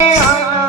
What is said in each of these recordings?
આ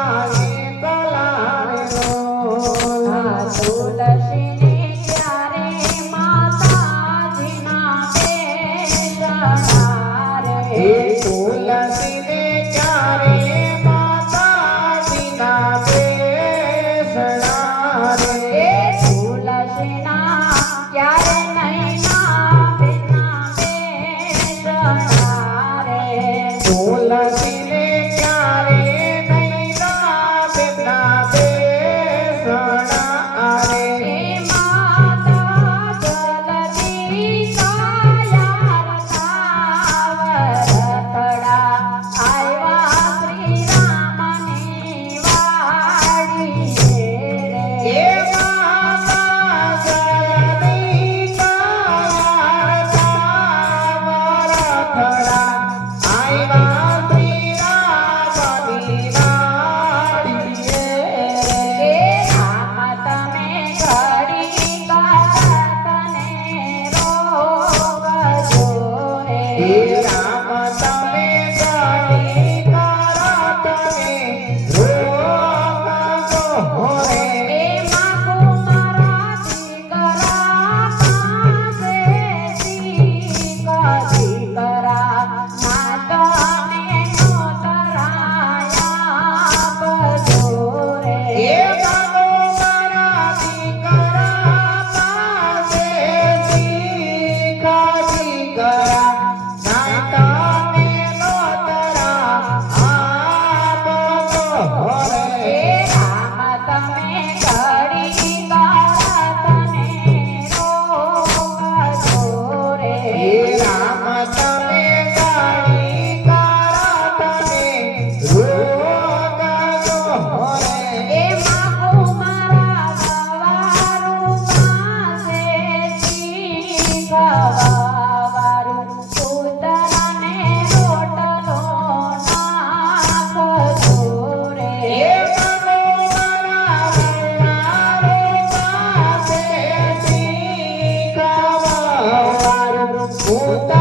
conta.